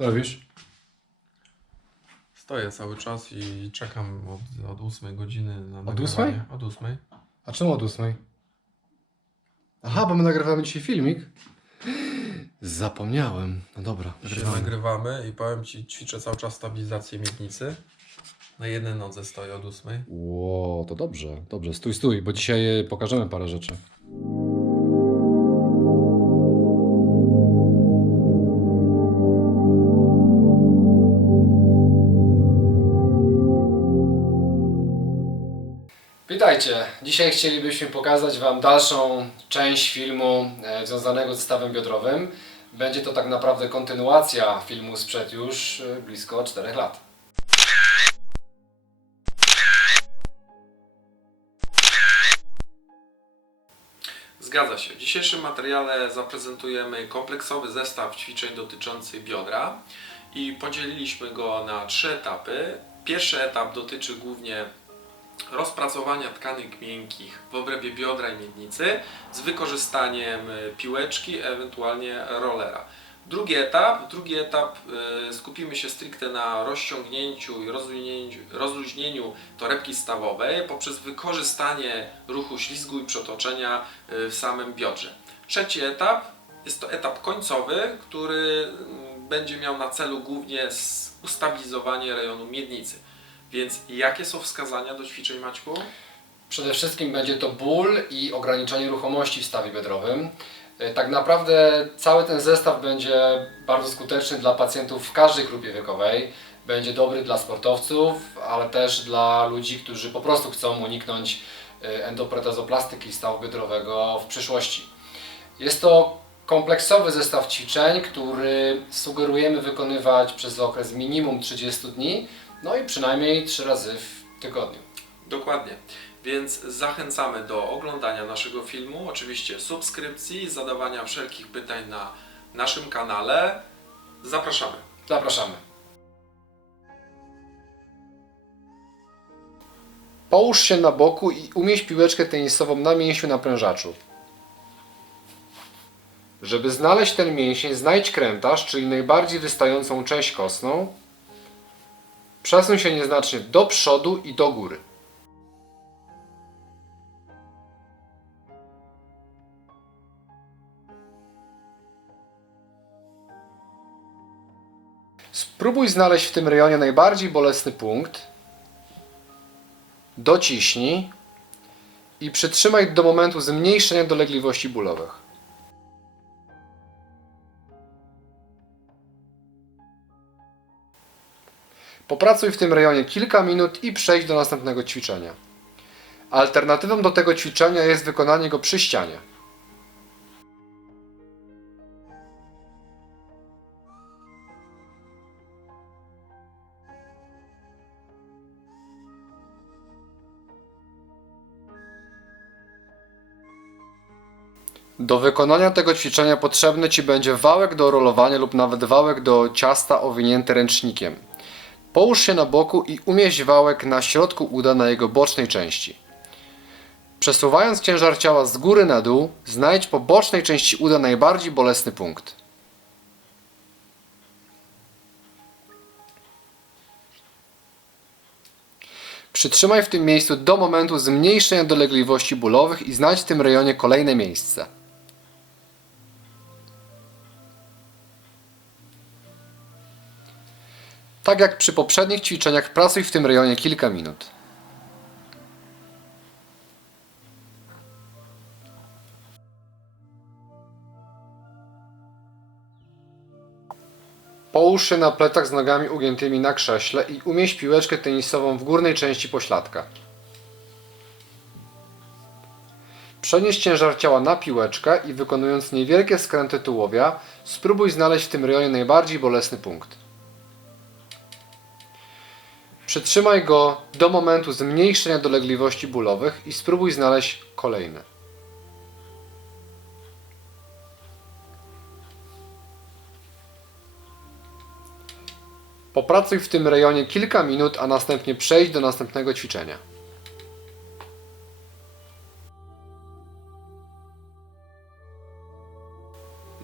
Co robisz? Stoję cały czas i czekam od, od 8 godziny na Od nagrywanie. ósmej? Od 8. A czemu od ósmej? Aha, bo my nagrywamy dzisiaj filmik. Zapomniałem. No dobra, nagrywamy. nagrywamy i powiem Ci, ćwiczę cały czas stabilizację miednicy. Na jednej nodze stoję od 8. Ło, to dobrze, dobrze. Stój, stój, bo dzisiaj e, pokażemy parę rzeczy. Witajcie. Dzisiaj chcielibyśmy pokazać Wam dalszą część filmu e, związanego z stawem biodrowym. Będzie to tak naprawdę kontynuacja filmu sprzed już e, blisko 4 lat. Zgadza się. W dzisiejszym materiale zaprezentujemy kompleksowy zestaw ćwiczeń dotyczących biodra i podzieliliśmy go na trzy etapy. Pierwszy etap dotyczy głównie rozpracowania tkanek miękkich w obrębie biodra i miednicy z wykorzystaniem y, piłeczki, ewentualnie rollera. Drugi etap, drugi etap y, skupimy się stricte na rozciągnięciu i rozluźnieniu, rozluźnieniu torebki stawowej poprzez wykorzystanie ruchu ślizgu i przetoczenia y, w samym biodrze. Trzeci etap jest to etap końcowy, który mm, będzie miał na celu głównie ustabilizowanie rejonu miednicy. Więc jakie są wskazania do ćwiczeń Maćku? Przede wszystkim będzie to ból i ograniczenie ruchomości w stawie biodrowym. E, Tak naprawdę cały ten zestaw będzie bardzo skuteczny dla pacjentów w każdej grupie wiekowej. Będzie dobry dla sportowców, ale też dla ludzi, którzy po prostu chcą uniknąć e, endoprotezoplastyki stawu biodrowego w przyszłości. Jest to kompleksowy zestaw ćwiczeń, który sugerujemy wykonywać przez okres minimum 30 dni, no i przynajmniej 3 razy w tygodniu. Dokładnie. Więc zachęcamy do oglądania naszego filmu, oczywiście subskrypcji, zadawania wszelkich pytań na naszym kanale. Zapraszamy. Zapraszamy. Połóż się na boku i umieść piłeczkę tenisową na mięsiu naprężaczu. Żeby znaleźć ten mięsień, znajdź krętarz, czyli najbardziej wystającą część kostną. Przesuń się nieznacznie do przodu i do góry. Spróbuj znaleźć w tym rejonie najbardziej bolesny punkt. Dociśnij i przytrzymaj do momentu zmniejszenia dolegliwości bólowych. Popracuj w tym rejonie kilka minut i przejdź do następnego ćwiczenia. Alternatywą do tego ćwiczenia jest wykonanie go przy ścianie. Do wykonania tego ćwiczenia potrzebny Ci będzie wałek do rolowania lub nawet wałek do ciasta owinięty ręcznikiem. Połóż się na boku i umieść wałek na środku uda na jego bocznej części. Przesuwając ciężar ciała z góry na dół, znajdź po bocznej części uda najbardziej bolesny punkt. Przytrzymaj w tym miejscu do momentu zmniejszenia dolegliwości bólowych i znajdź w tym rejonie kolejne miejsce. Tak jak przy poprzednich ćwiczeniach, pracuj w tym rejonie kilka minut. Połóż się na plecach z nogami ugiętymi na krześle i umieść piłeczkę tenisową w górnej części pośladka. Przenieś ciężar ciała na piłeczkę i wykonując niewielkie skręty tułowia, spróbuj znaleźć w tym rejonie najbardziej bolesny punkt. Przytrzymaj go do momentu zmniejszenia dolegliwości bólowych i spróbuj znaleźć kolejny. Popracuj w tym rejonie kilka minut, a następnie przejdź do następnego ćwiczenia.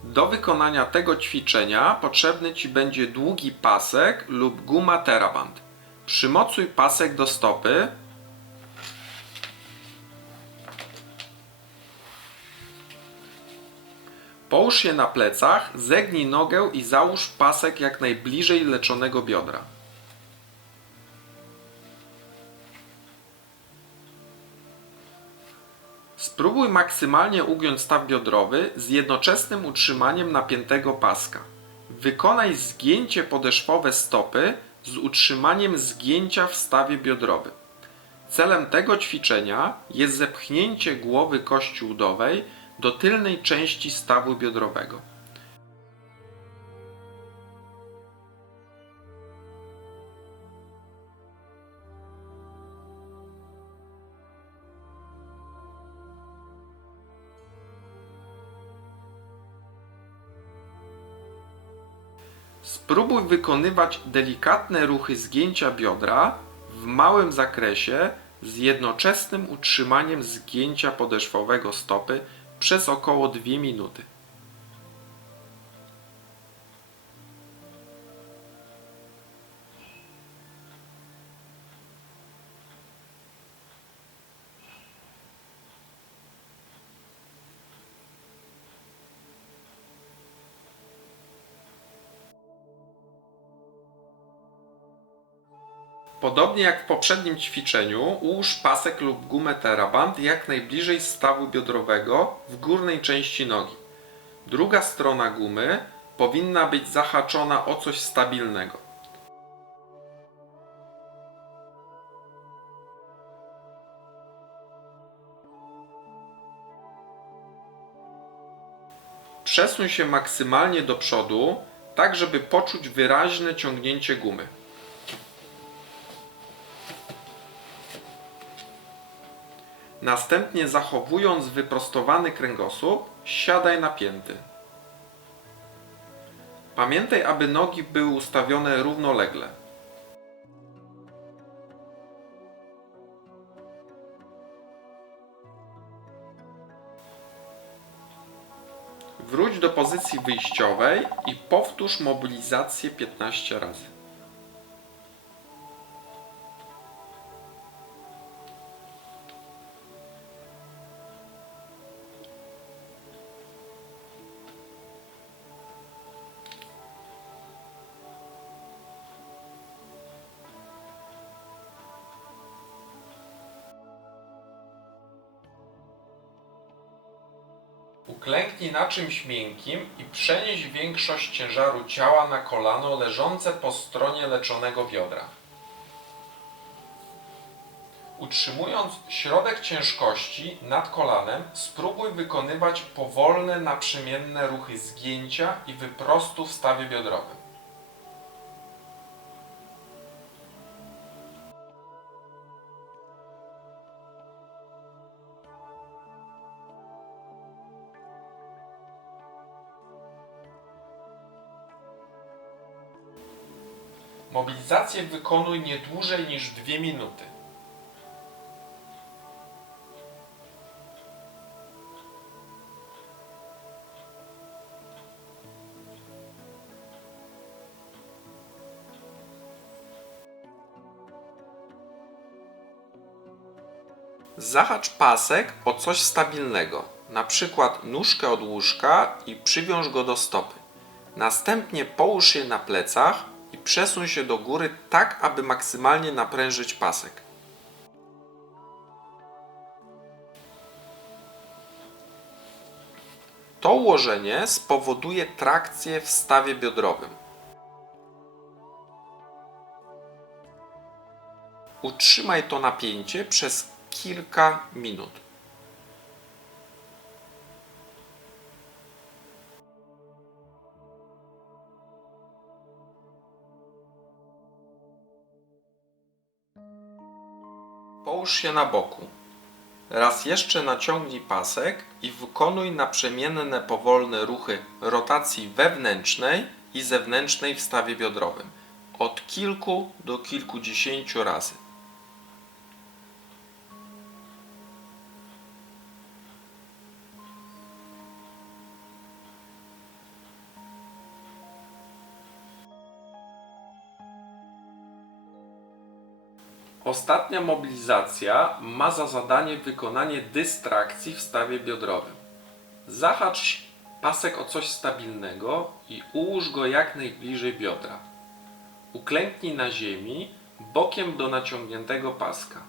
Do wykonania tego ćwiczenia potrzebny Ci będzie długi pasek lub guma Teraband. Przymocuj pasek do stopy. Połóż je na plecach, zegnij nogę i załóż pasek jak najbliżej leczonego biodra. Spróbuj maksymalnie ugiąć staw biodrowy z jednoczesnym utrzymaniem napiętego paska. Wykonaj zgięcie podeszwowe stopy z utrzymaniem zgięcia w stawie biodrowym. Celem tego ćwiczenia jest zepchnięcie głowy kości udowej do tylnej części stawu biodrowego. Spróbuj wykonywać delikatne ruchy zgięcia biodra w małym zakresie z jednoczesnym utrzymaniem zgięcia podeszwowego stopy przez około 2 minuty. Podobnie jak w poprzednim ćwiczeniu, ułóż pasek lub gumę teraband jak najbliżej stawu biodrowego w górnej części nogi. Druga strona gumy powinna być zahaczona o coś stabilnego. Przesuń się maksymalnie do przodu, tak żeby poczuć wyraźne ciągnięcie gumy. Następnie zachowując wyprostowany kręgosłup, siadaj napięty. Pamiętaj, aby nogi były ustawione równolegle. Wróć do pozycji wyjściowej i powtórz mobilizację 15 razy. Na czymś miękkim i przenieś większość ciężaru ciała na kolano leżące po stronie leczonego biodra. Utrzymując środek ciężkości nad kolanem, spróbuj wykonywać powolne, naprzemienne ruchy zgięcia i wyprostu w stawie biodrowym. Mobilizację wykonuj nie dłużej niż 2 minuty. Zahacz pasek o coś stabilnego, na przykład nóżkę od łóżka i przywiąż go do stopy. Następnie połóż je na plecach przesuń się do góry tak, aby maksymalnie naprężyć pasek. To ułożenie spowoduje trakcję w stawie biodrowym. Utrzymaj to napięcie przez kilka minut. Połóż się na boku. Raz jeszcze naciągnij pasek i wykonuj naprzemienne powolne ruchy rotacji wewnętrznej i zewnętrznej w stawie biodrowym od kilku do kilkudziesięciu razy. Ostatnia mobilizacja ma za zadanie wykonanie dystrakcji w stawie biodrowym. Zahacz pasek o coś stabilnego i ułóż go jak najbliżej biodra. Uklęknij na ziemi bokiem do naciągniętego paska.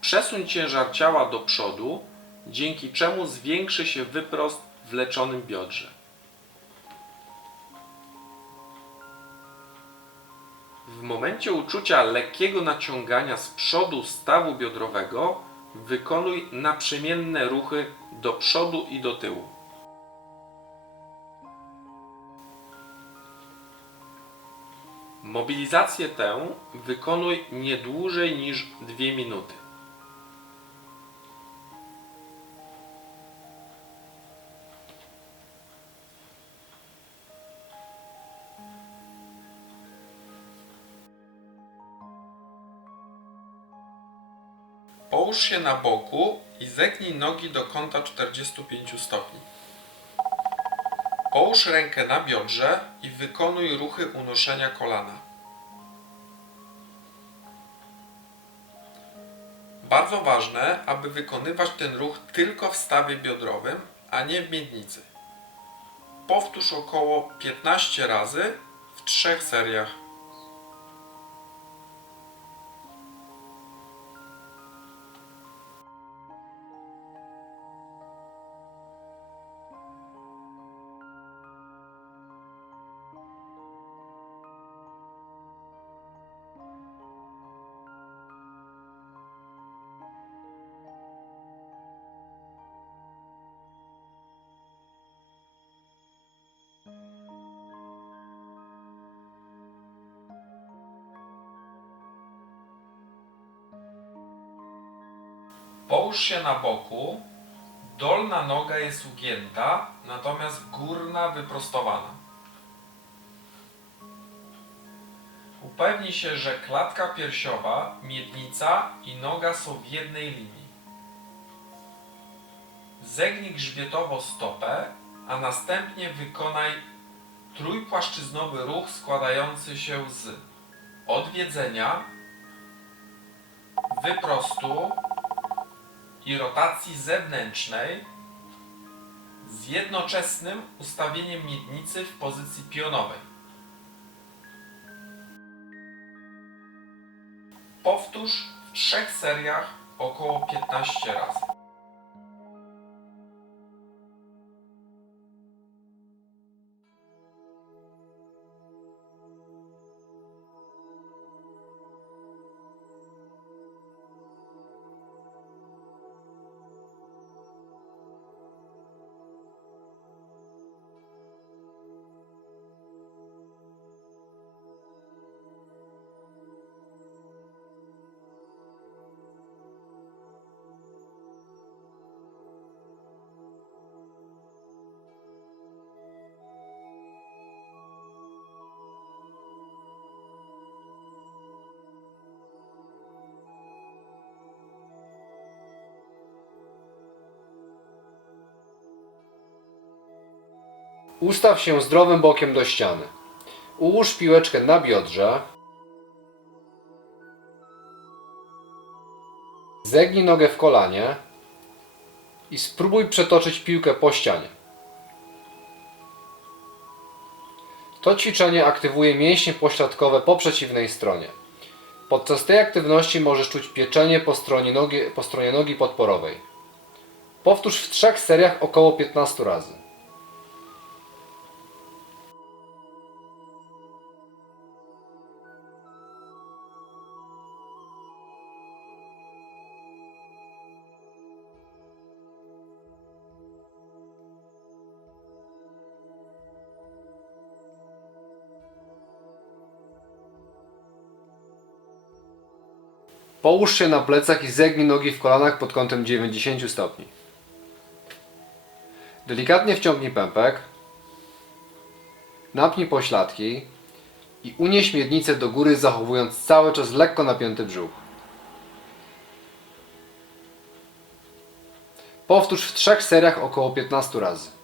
Przesuń ciężar ciała do przodu, dzięki czemu zwiększy się wyprost w leczonym biodrze. W momencie uczucia lekkiego naciągania z przodu stawu biodrowego wykonuj naprzemienne ruchy do przodu i do tyłu. Mobilizację tę wykonuj nie dłużej niż 2 minuty. Połóż się na boku i zegnij nogi do kąta 45 stopni. Połóż rękę na biodrze i wykonuj ruchy unoszenia kolana. Bardzo ważne, aby wykonywać ten ruch tylko w stawie biodrowym, a nie w miednicy. Powtórz około 15 razy w trzech seriach. Połóż się na boku. Dolna noga jest ugięta, natomiast górna wyprostowana. Upewnij się, że klatka piersiowa, miednica i noga są w jednej linii. Zegnij grzbietowo stopę, a następnie wykonaj trójpłaszczyznowy ruch składający się z odwiedzenia, wyprostu, i rotacji zewnętrznej z jednoczesnym ustawieniem miednicy w pozycji pionowej. Powtórz w trzech seriach około 15 razy. Ustaw się zdrowym bokiem do ściany. Ułóż piłeczkę na biodrze. Zegnij nogę w kolanie i spróbuj przetoczyć piłkę po ścianie. To ćwiczenie aktywuje mięśnie pośladkowe po przeciwnej stronie. Podczas tej aktywności możesz czuć pieczenie po stronie nogi, po stronie nogi podporowej. Powtórz w trzech seriach około 15 razy. Połóż się na plecach i zegnij nogi w kolanach pod kątem 90 stopni. Delikatnie wciągnij pępek. Napnij pośladki i unieś miednicę do góry, zachowując cały czas lekko napięty brzuch. Powtórz w trzech seriach około 15 razy.